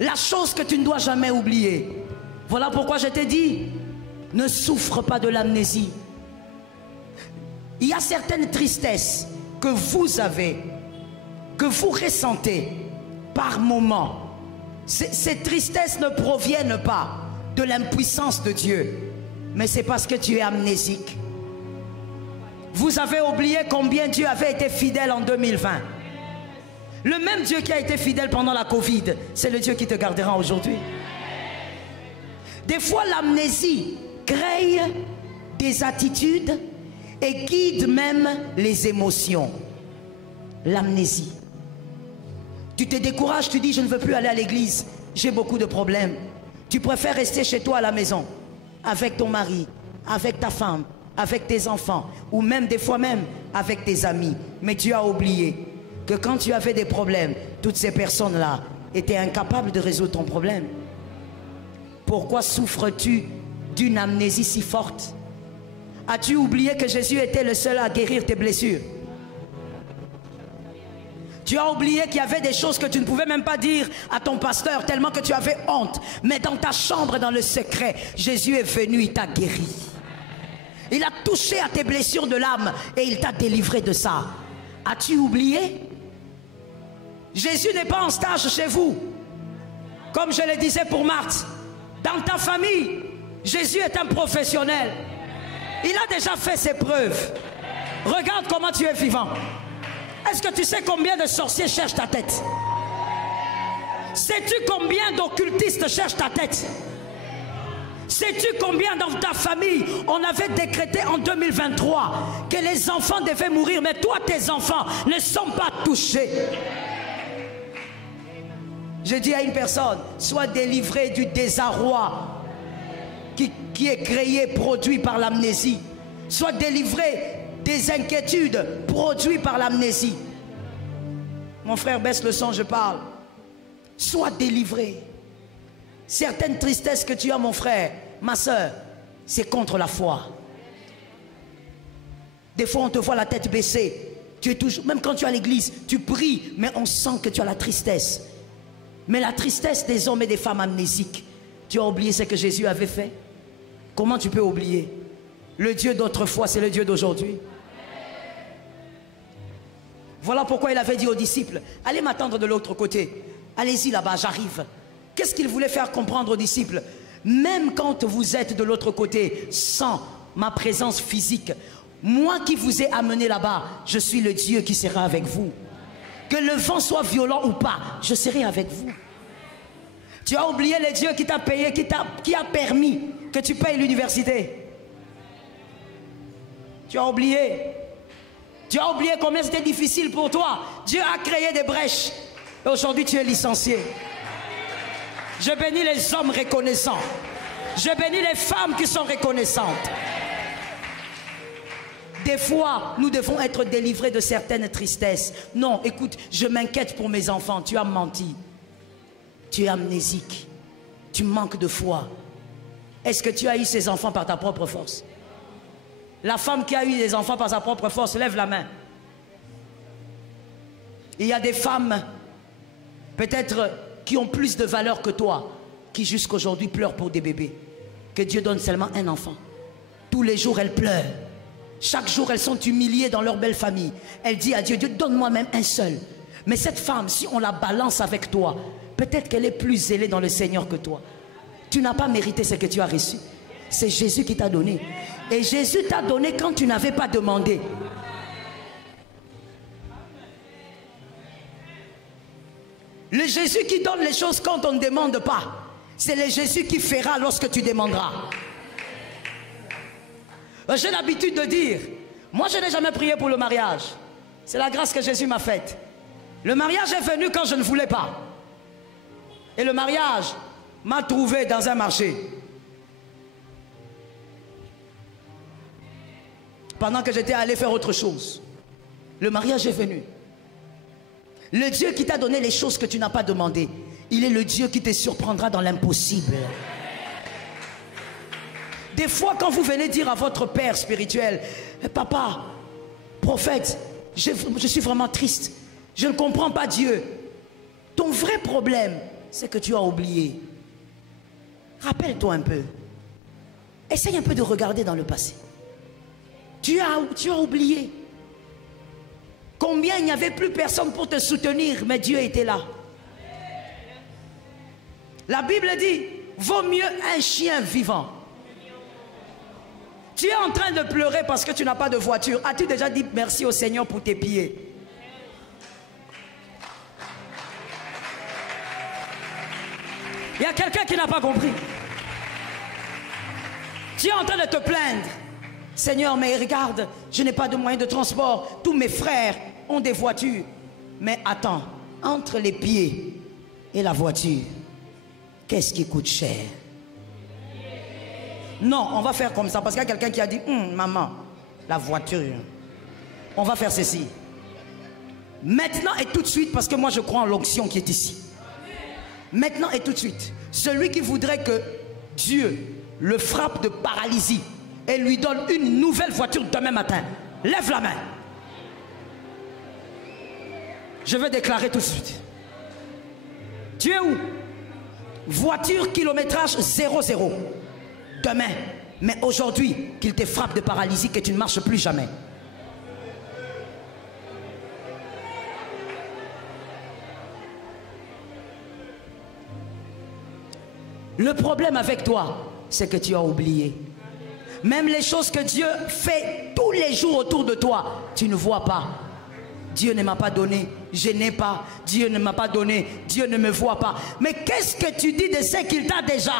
La chose que tu ne dois jamais oublier. Voilà pourquoi je t'ai dit, ne souffre pas de l'amnésie. Il y a certaines tristesses que vous avez, que vous ressentez par moment. Ces tristesses ne proviennent pas de l'impuissance de Dieu, mais c'est parce que tu es amnésique. Vous avez oublié combien Dieu avait été fidèle en 2020. Le même Dieu qui a été fidèle pendant la Covid, c'est le Dieu qui te gardera aujourd'hui. Des fois, l'amnésie crée des attitudes et guide même les émotions. L'amnésie. Tu te décourages, tu dis je ne veux plus aller à l'église, j'ai beaucoup de problèmes. Tu préfères rester chez toi à la maison, avec ton mari, avec ta femme, avec tes enfants, ou même des fois même avec tes amis. Mais tu as oublié que quand tu avais des problèmes, toutes ces personnes-là étaient incapables de résoudre ton problème. Pourquoi souffres-tu d'une amnésie si forte? As-tu oublié que Jésus était le seul à guérir tes blessures? Tu as oublié qu'il y avait des choses que tu ne pouvais même pas dire à ton pasteur tellement que tu avais honte. Mais dans ta chambre, dans le secret, Jésus est venu, il t'a guéri. Il a touché à tes blessures de l'âme et il t'a délivré de ça. As-tu oublié? Jésus n'est pas en stage chez vous. Comme je le disais pour Marthe, dans ta famille, Jésus est un professionnel. Il a déjà fait ses preuves. Regarde comment tu es vivant. Est-ce que tu sais combien de sorciers cherchent ta tête? Sais-tu combien d'occultistes cherchent ta tête? Sais-tu combien dans ta famille on avait décrété en 2023 que les enfants devaient mourir, mais toi tes enfants ne sont pas touchés? Je dis à une personne, sois délivré du désarroi qui est créé, produit par l'amnésie. Sois délivré des inquiétudes produites par l'amnésie. Mon frère, baisse le son, je parle. Sois délivré. Certaines tristesses que tu as, mon frère, ma soeur, c'est contre la foi. Des fois, on te voit la tête baissée. Tu es toujours, même quand tu es à l'église, tu pries, mais on sent que tu as la tristesse. Mais la tristesse des hommes et des femmes amnésiques, tu as oublié ce que Jésus avait fait? Comment tu peux oublier? Le Dieu d'autrefois, c'est le Dieu d'aujourd'hui. Voilà pourquoi il avait dit aux disciples, allez m'attendre de l'autre côté. Allez-y là-bas, j'arrive. Qu'est-ce qu'il voulait faire comprendre aux disciples? Même quand vous êtes de l'autre côté, sans ma présence physique, moi qui vous ai amené là-bas, je suis le Dieu qui sera avec vous. Que le vent soit violent ou pas, je serai avec vous. Tu as oublié le Dieu qui t'a payé, qui a permis que tu payes l'université. Tu as oublié. Tu as oublié combien c'était difficile pour toi. Dieu a créé des brèches. Et aujourd'hui tu es licencié. Je bénis les hommes reconnaissants. Je bénis les femmes qui sont reconnaissantes. Des fois, nous devons être délivrés de certaines tristesses. Non, écoute, je m'inquiète pour mes enfants. Tu as menti. Tu es amnésique. Tu manques de foi. Est-ce que tu as eu ces enfants par ta propre force? La femme qui a eu des enfants par sa propre force, lève la main. Il y a des femmes, peut-être, qui ont plus de valeur que toi, qui jusqu'aujourd'hui pleurent pour des bébés. Que Dieu donne seulement un enfant. Tous les jours, elles pleurent. Chaque jour, elles sont humiliées dans leur belle famille. Elle dit à Dieu, Dieu, donne-moi même un seul. Mais cette femme, si on la balance avec toi, peut-être qu'elle est plus zélée dans le Seigneur que toi. Tu n'as pas mérité ce que tu as reçu. C'est Jésus qui t'a donné. Et Jésus t'a donné quand tu n'avais pas demandé. Le Jésus qui donne les choses quand on ne demande pas, c'est le Jésus qui fera lorsque tu demanderas. J'ai l'habitude de dire, moi je n'ai jamais prié pour le mariage. C'est la grâce que Jésus m'a faite. Le mariage est venu quand je ne voulais pas. Et le mariage m'a trouvé dans un marché. Pendant que j'étais allé faire autre chose. Le mariage est venu. Le Dieu qui t'a donné les choses que tu n'as pas demandées, il est le Dieu qui te surprendra dans l'impossible. Des fois, quand vous venez dire à votre père spirituel, papa, prophète, je suis vraiment triste, je ne comprends pas Dieu. Ton vrai problème, c'est que tu as oublié. Rappelle-toi un peu. Essaye un peu de regarder dans le passé. Tu as oublié. Combien il n'y avait plus personne pour te soutenir, mais Dieu était là. La Bible dit, vaut mieux un chien vivant. Tu es en train de pleurer parce que tu n'as pas de voiture. As-tu déjà dit merci au Seigneur pour tes pieds? Il y a quelqu'un qui n'a pas compris. Tu es en train de te plaindre. Seigneur, mais regarde, je n'ai pas de moyen de transport. Tous mes frères ont des voitures. Mais attends, entre les pieds et la voiture, qu'est-ce qui coûte cher? Non, on va faire comme ça parce qu'il y a quelqu'un qui a dit, maman, la voiture. On va faire ceci. Maintenant et tout de suite, parce que moi je crois en l'onction qui est ici. Maintenant et tout de suite, celui qui voudrait que Dieu le frappe de paralysie et lui donne une nouvelle voiture demain matin, lève la main. Je vais déclarer tout de suite. Tu es où? Voiture kilométrage 00. Demain, mais aujourd'hui, qu'il te frappe de paralysie, que tu ne marches plus jamais. Le problème avec toi, c'est que tu as oublié. Même les choses que Dieu fait tous les jours autour de toi, tu ne vois pas. Dieu ne m'a pas donné, je n'ai pas. Dieu ne m'a pas donné, Dieu ne me voit pas. Mais qu'est-ce que tu dis de ce qu'il t'a déjà?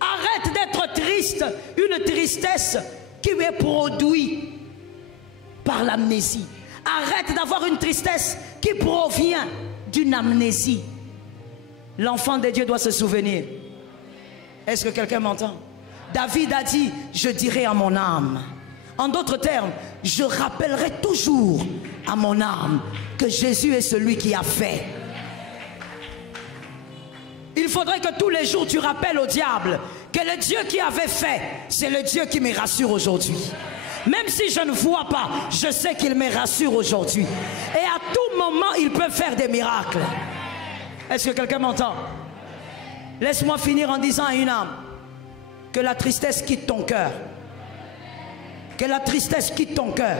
Arrête d'être triste, une tristesse qui est produite par l'amnésie. Arrête d'avoir une tristesse qui provient d'une amnésie. L'enfant de Dieu doit se souvenir. Est-ce que quelqu'un m'entend? David a dit, je dirai à mon âme. En d'autres termes, je rappellerai toujours à mon âme que Jésus est celui qui a fait. Il faudrait que tous les jours tu rappelles au diable que le Dieu qui avait fait, c'est le Dieu qui me rassure aujourd'hui. Même si je ne vois pas, je sais qu'il me rassure aujourd'hui. Et à tout moment, il peut faire des miracles. Est-ce que quelqu'un m'entend? Laisse-moi finir en disant à une âme que la tristesse quitte ton cœur. Que la tristesse quitte ton cœur.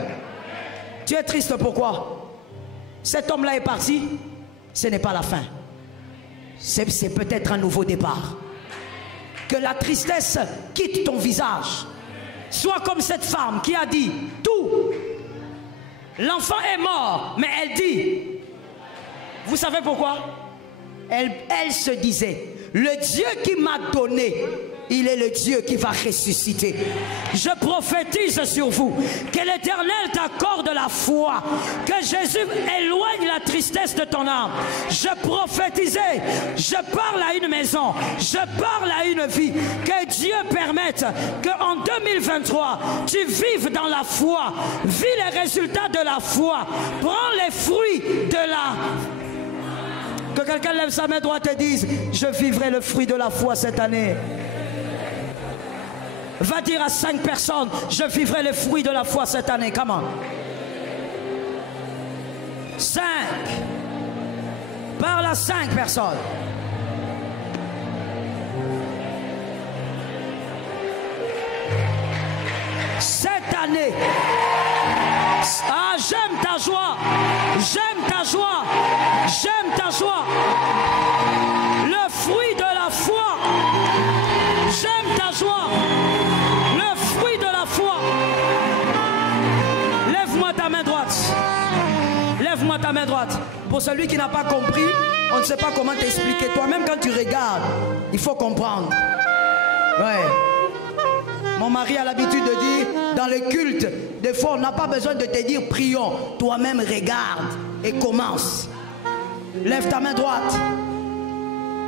Tu es triste pourquoi? Cet homme-là est parti, ce n'est pas la fin. C'est peut-être un nouveau départ. Que la tristesse quitte ton visage. Sois comme cette femme qui a dit tout. L'enfant est mort, mais elle dit. Vous savez pourquoi? Elle se disait, le Dieu qui m'a donné, il est le Dieu qui va ressusciter. Je prophétise sur vous que l'Éternel t'accorde la foi, que Jésus éloigne la tristesse de ton âme. Je prophétisais, je parle à une maison, je parle à une vie, que Dieu permette qu'en 2023 tu vives dans la foi, vis les résultats de la foi, prends les fruits de la... Que quelqu'un lève sa main droite et dise, je vivrai le fruit de la foi cette année. Va dire à 5 personnes, je vivrai le fruit de la foi cette année. Comment? 5. Parle à 5 personnes. Cette année. Ah, j'aime ta joie. J'aime ta joie. J'aime ta joie. Le fruit de la foi. J'aime ta joie. Le fruit de la foi. Lève-moi ta main droite. Lève-moi ta main droite. Pour celui qui n'a pas compris, on ne sait pas comment t'expliquer. Toi-même, quand tu regardes, il faut comprendre. Ouais. Mon mari a l'habitude de dire, dans le culte, des fois, on n'a pas besoin de te dire prions. Toi-même, regarde et commence. Lève ta main droite.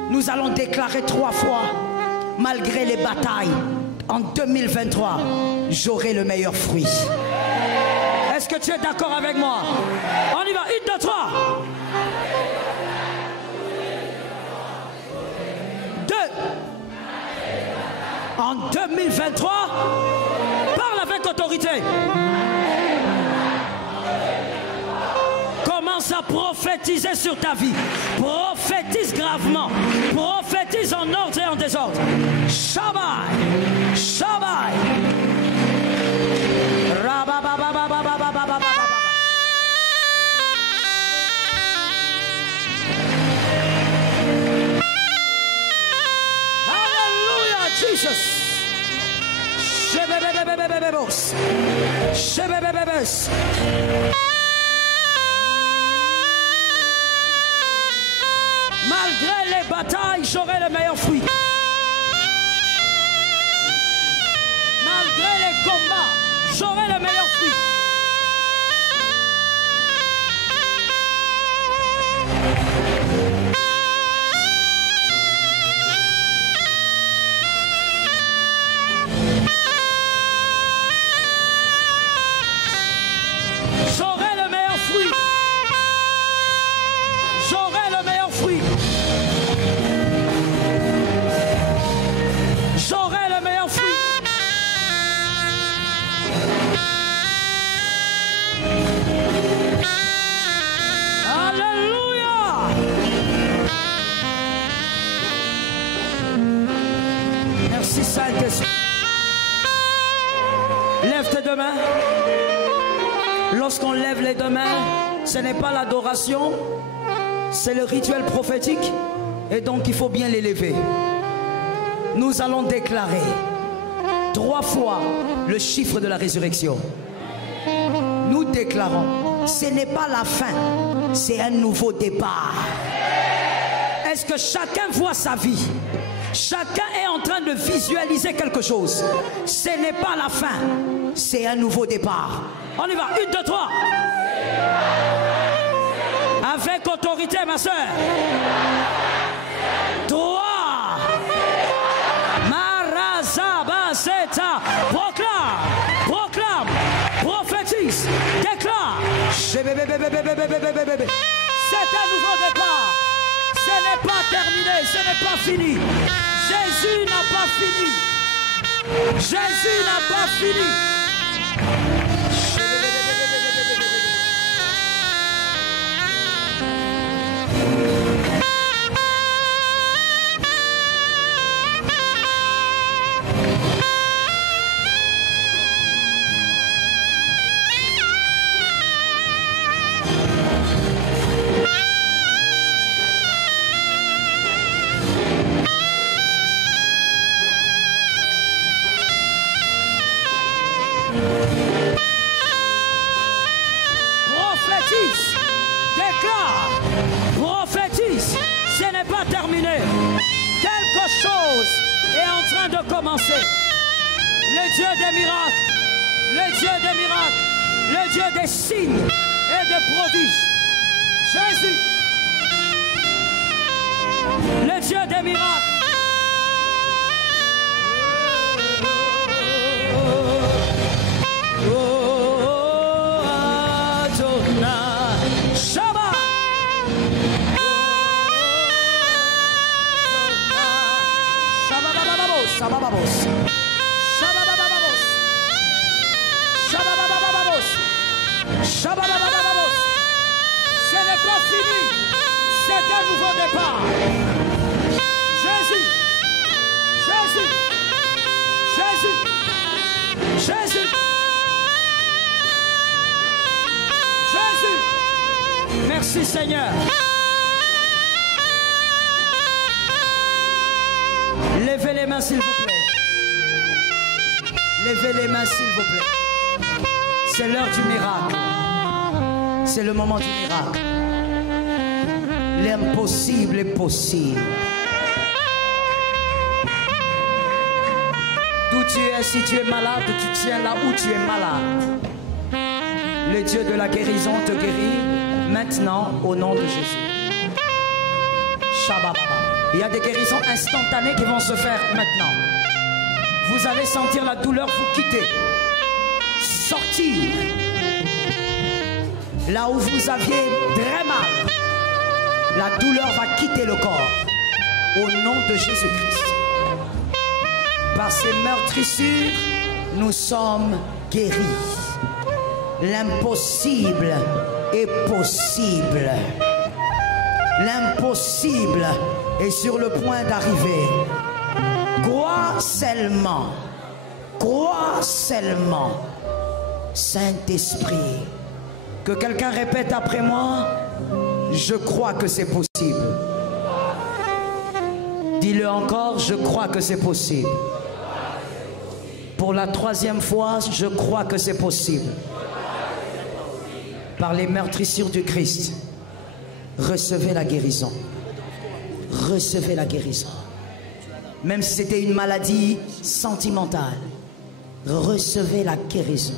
Nous allons déclarer 3 fois, malgré les batailles, en 2023, j'aurai le meilleur fruit. Est-ce que tu es d'accord avec moi? On y va, 1, 2, 3. 2. En 2023, parle avec autorité. Commence commence à prophétiser sur ta vie. Prophétise gravement. Prophétise en ordre et en désordre. Shabbat. Shabbat. Hallelujah, Jesus. Malgré les batailles, j'aurai le meilleur fruit. Malgré les combats, j'aurai le meilleur fruit. J'aurai le meilleur fruit. J'aurai le meilleur fruit. J'aurai le meilleur fruit. Alléluia. Merci Saint-Esprit. Lève tes deux mains. Lorsqu'on lève les deux mains, ce n'est pas l'adoration, c'est le rituel prophétique. Et donc il faut bien les lever. Nous allons déclarer 3 fois le chiffre de la résurrection. Nous déclarons, ce n'est pas la fin, c'est un nouveau départ. Est-ce que chacun voit sa vie? Chacun est en train de visualiser quelque chose. Ce n'est pas la fin, c'est un nouveau départ. On y va, 1, 2, 3. Avec autorité, ma soeur. 3. Marazabaseta. Proclame, proclame, prophétise, déclare. C'est un nouveau départ. Ce n'est pas terminé, ce n'est pas fini. Jésus n'a pas fini. Jésus n'a pas fini. Prophétise, déclare, prophétise, ce n'est pas terminé. Quelque chose est en train de commencer. Le Dieu des miracles, le Dieu des miracles, le Dieu des signes et des prodiges. Jésus, le Dieu des miracles. Shabababos. Shabababos. Shabababos. Shabababos. Ce n'est pas fini. C'est un nouveau départ. Jésus. Jésus. Jésus. Jésus. Jésus. Merci Seigneur. Levez les mains s'il vous plaît. Levez les mains s'il vous plaît. C'est l'heure du miracle. C'est le moment du miracle. L'impossible est possible. D'où tu es, si tu es malade, tu tiens là où tu es malade. Le Dieu de la guérison te guérit maintenant au nom de Jésus. Shabbat. Il y a des guérisons instantanées qui vont se faire maintenant. Vous allez sentir la douleur vous quitter. Sortir. Là où vous aviez très mal, la douleur va quitter le corps. Au nom de Jésus-Christ. Par ces meurtrissures, nous sommes guéris. L'impossible est possible. L'impossible est sur le point d'arriver. Crois seulement. Crois seulement. Saint-Esprit. Que quelqu'un répète après moi. Je crois que c'est possible. Dis-le encore, je crois que c'est possible. Pour la troisième fois, je crois que c'est possible. Par les meurtrissures du Christ, recevez la guérison. Recevez la guérison. Même si c'était une maladie sentimentale, recevez la guérison.